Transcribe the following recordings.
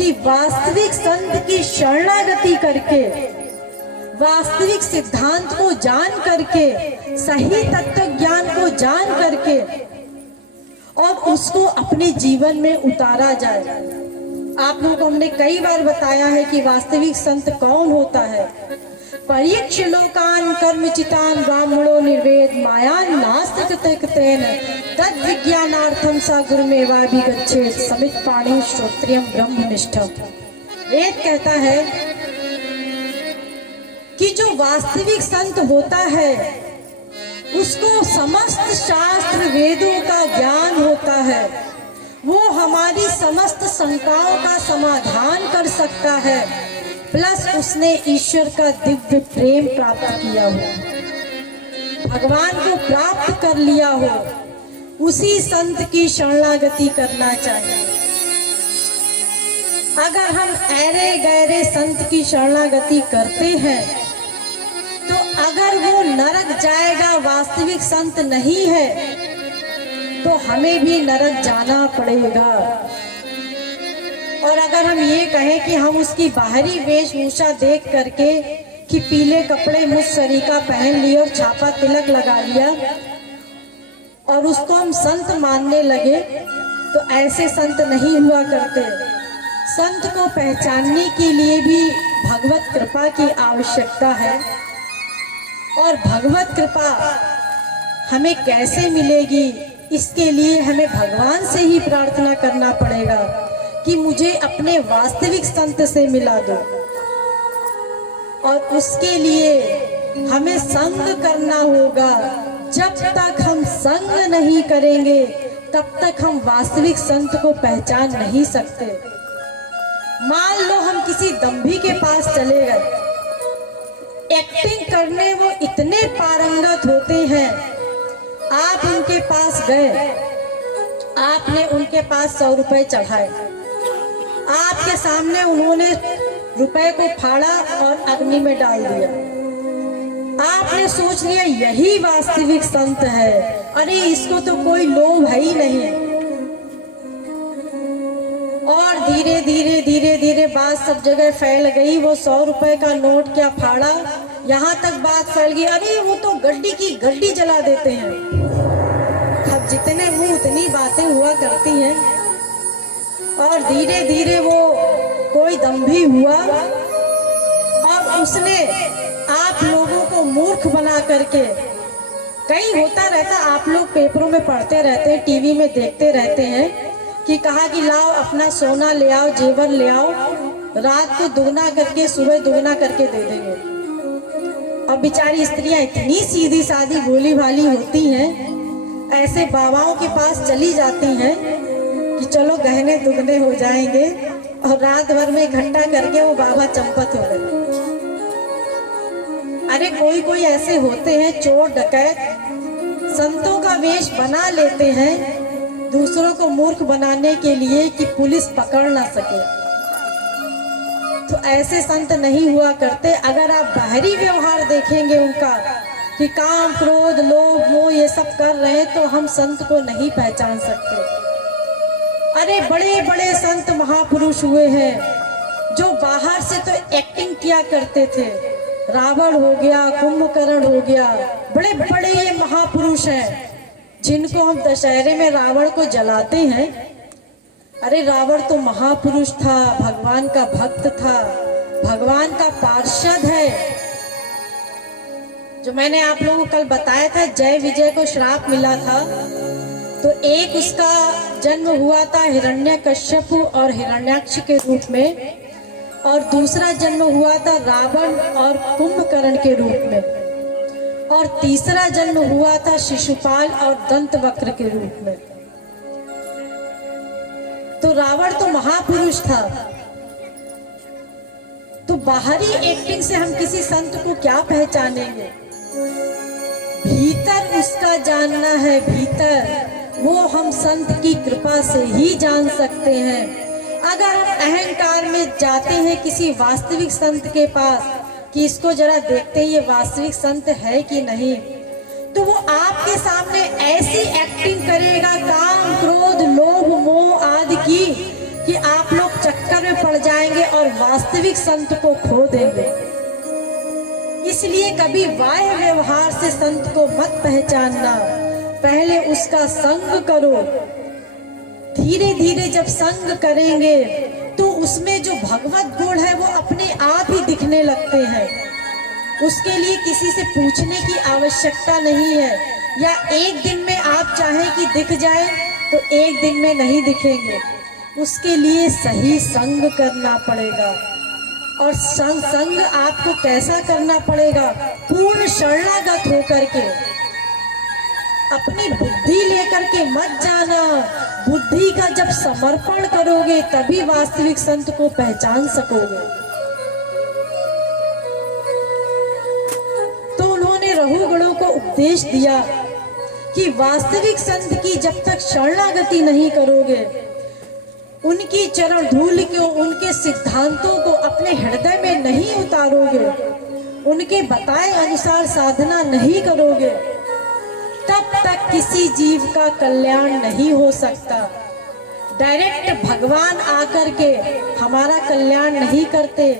कि वास्तविक संत की शरणागति करके, वास्तविक सिद्धांत को जान करके, सही तत्व ज्ञान को जान करके और उसको अपने जीवन में उतारा जाए। आप लोगों को हमने कई बार बताया है कि वास्तविक संत कौन होता है। परीक्ष लोकान कर्मचितान ब्राह्मणो निर्वेद मायान नास्तिकतेन तद विज्ञानार्थम सा गुरुमेवाभिगच्छेत् समित पाणि श्रोत्रियम ब्रह्मनिष्ठम। वेद कहता है कि जो वास्तविक संत होता है उसको समस्त शास्त्र वेदों का ज्ञान होता है, वो हमारी समस्त शंकाओं का समाधान कर सकता है, प्लस उसने ईश्वर का दिव्य प्रेम प्राप्त किया हो, भगवान को प्राप्त कर लिया हो, उसी संत की शरणागति करना चाहिए। अगर हम ऐरे गैरे संत की शरणागति करते हैं तो अगर वो नरक जाएगा, वास्तविक संत नहीं है, तो हमें भी नरक जाना पड़ेगा। और अगर हम ये कहें कि हम उसकी बाहरी वेशभूषा देख करके कि पीले कपड़े मुझ सरीका पहन लिए और छापा तिलक लगा लिया और उसको हम संत मानने लगे, तो ऐसे संत नहीं हुआ करते। संत को पहचानने के लिए भी भगवत कृपा की आवश्यकता है। और भगवत कृपा हमें कैसे मिलेगी, इसके लिए हमें भगवान से ही प्रार्थना करना पड़ेगा कि मुझे अपने वास्तविक संत से मिला दो। और उसके लिए हमें संग करना होगा। जब तक हम संग नहीं करेंगे तब तक हम वास्तविक संत को पहचान नहीं सकते। मान लो हम किसी दंभी के पास चले गए, एक्टिंग करने वो इतने पारंगत होते हैं, आप उनके पास गए, आपने उनके पास 100 रुपए चढ़ाए, आपके सामने उन्होंने रुपए को फाड़ा और अग्नि में डाल दिया। आपने सोच लिया यही वास्तविक संत है, अरे इसको तो कोई लोभ है ही नहीं। और धीरे धीरे धीरे धीरे बात सब जगह फैल गई। वो 100 रुपए का नोट क्या फाड़ा, यहाँ तक बात फैल गई, अरे वो तो गड्डी की गड्डी जला देते हैं। अब जितने मुंह उतनी बातें हुआ करती हैं। और धीरे धीरे वो कोई दंभी हुआ और उसने आप लोगों को मूर्ख बना करके, कई होता रहता, आप लोग पेपरों में पढ़ते रहते हैं, टीवी में देखते रहते हैं कि कहा कि लाओ अपना सोना ले आओ, जेवर ले आओ, रात को दुगना करके सुबह दुगना करके दे देंगे। और बेचारी स्त्रियां इतनी सीधी सादी भोली भाली होती हैं, ऐसे बाबाओं के पास चली जाती हैं कि चलो गहने दुगने हो जाएंगे, और रात भर में इकट्ठा करके वो बाबा चंपत हो गए। अरे कोई कोई ऐसे होते हैं चोर डकैत, संतों का वेश बना लेते हैं दूसरों को मूर्ख बनाने के लिए कि पुलिस पकड़ ना सके। तो ऐसे संत नहीं हुआ करते। अगर आप बाहरी व्यवहार देखेंगे उनका कि काम क्रोध लोभ मोह ये सब कर रहे हैं, तो हम संत को नहीं पहचान सकते। अरे बड़े बड़े संत महापुरुष हुए हैं जो बाहर से तो एक्टिंग किया करते थे। रावण हो गया, कुंभकर्ण हो गया, बड़े बड़े ये महापुरुष हैं जिनको हम दशहरे में रावण को जलाते हैं। अरे रावण तो महापुरुष था, भगवान का भक्त था, भगवान का पार्षद है। जो मैंने आप लोगों को कल बताया था, जय विजय को श्राप मिला था, तो एक उसका जन्म हुआ था हिरण्यकश्यप और हिरण्याक्ष के रूप में, और दूसरा जन्म हुआ था रावण और कुंभकर्ण के रूप में, और तीसरा जन्म हुआ था शिशुपाल और दंतवक्र के रूप में। तो रावण तो महापुरुष था। तो बाहरी एक्टिंग से हम किसी संत को क्या पहचानेंगे? भीतर उसका जानना है, भीतर वो हम संत की कृपा से ही जान सकते हैं। अगर हम अहंकार में जाते हैं किसी वास्तविक संत के पास कि इसको जरा देखते हैं ये वास्तविक संत है कि नहीं, तो वो आपके सामने ऐसी एक्टिंग करेगा काम क्रोध लोभ मोह आदि की कि आप लोग चक्कर में पड़ और वास्तविक संत को खो देंगे। इसलिए कभी बाह्य व्यवहार से संत को मत पहचानना, पहले उसका संग करो। धीरे धीरे जब संग करेंगे तो उसमें जो भगवत गुण है वो अपने आप ही दिखने लगते हैं। उसके लिए किसी से पूछने की आवश्यकता नहीं है, या एक दिन में आप चाहें कि दिख जाए तो एक दिन में नहीं दिखेंगे। उसके लिए सही संग करना पड़ेगा। और संग आपको कैसा करना पड़ेगा? पूर्ण शरणागत होकर के, अपनी बुद्धि लेकर के मत जाना। बुद्धि का जब समर्पण करोगे तभी वास्तविक संत को पहचान सकोगे। तो उन्होंने रहुगणों को उपदेश दिया कि वास्तविक संत की जब तक शरणागति नहीं करोगे, उनकी चरण धूल को, उनके सिद्धांतों को अपने हृदय में नहीं उतारोगे, उनके बताए अनुसार साधना नहीं करोगे, तब तक किसी जीव का कल्याण नहीं हो सकता। डायरेक्ट भगवान आकर के हमारा कल्याण नहीं करते,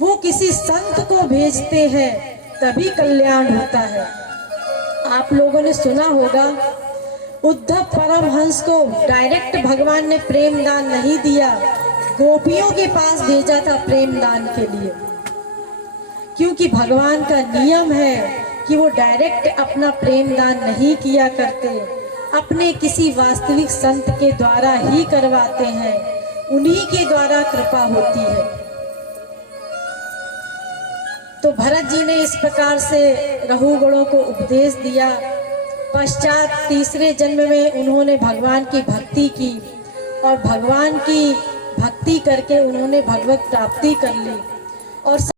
वो किसी संत को भेजते हैं तभी कल्याण होता है। आप लोगों ने सुना होगा, उद्धव परमहंस को डायरेक्ट भगवान ने प्रेम दान नहीं दिया, गोपियों के पास भेजा था प्रेम दान के लिए। क्योंकि भगवान का नियम है कि वो डायरेक्ट अपना प्रेम दान नहीं किया करते, अपने किसी वास्तविक संत के द्वारा ही करवाते हैं, उन्हीं के द्वारा कृपा होती है। तो भरत जी ने इस प्रकार से रहुगणों को उपदेश दिया। पश्चात तीसरे जन्म में उन्होंने भगवान की भक्ति की और भगवान की भक्ति करके उन्होंने भगवत प्राप्ति कर ली और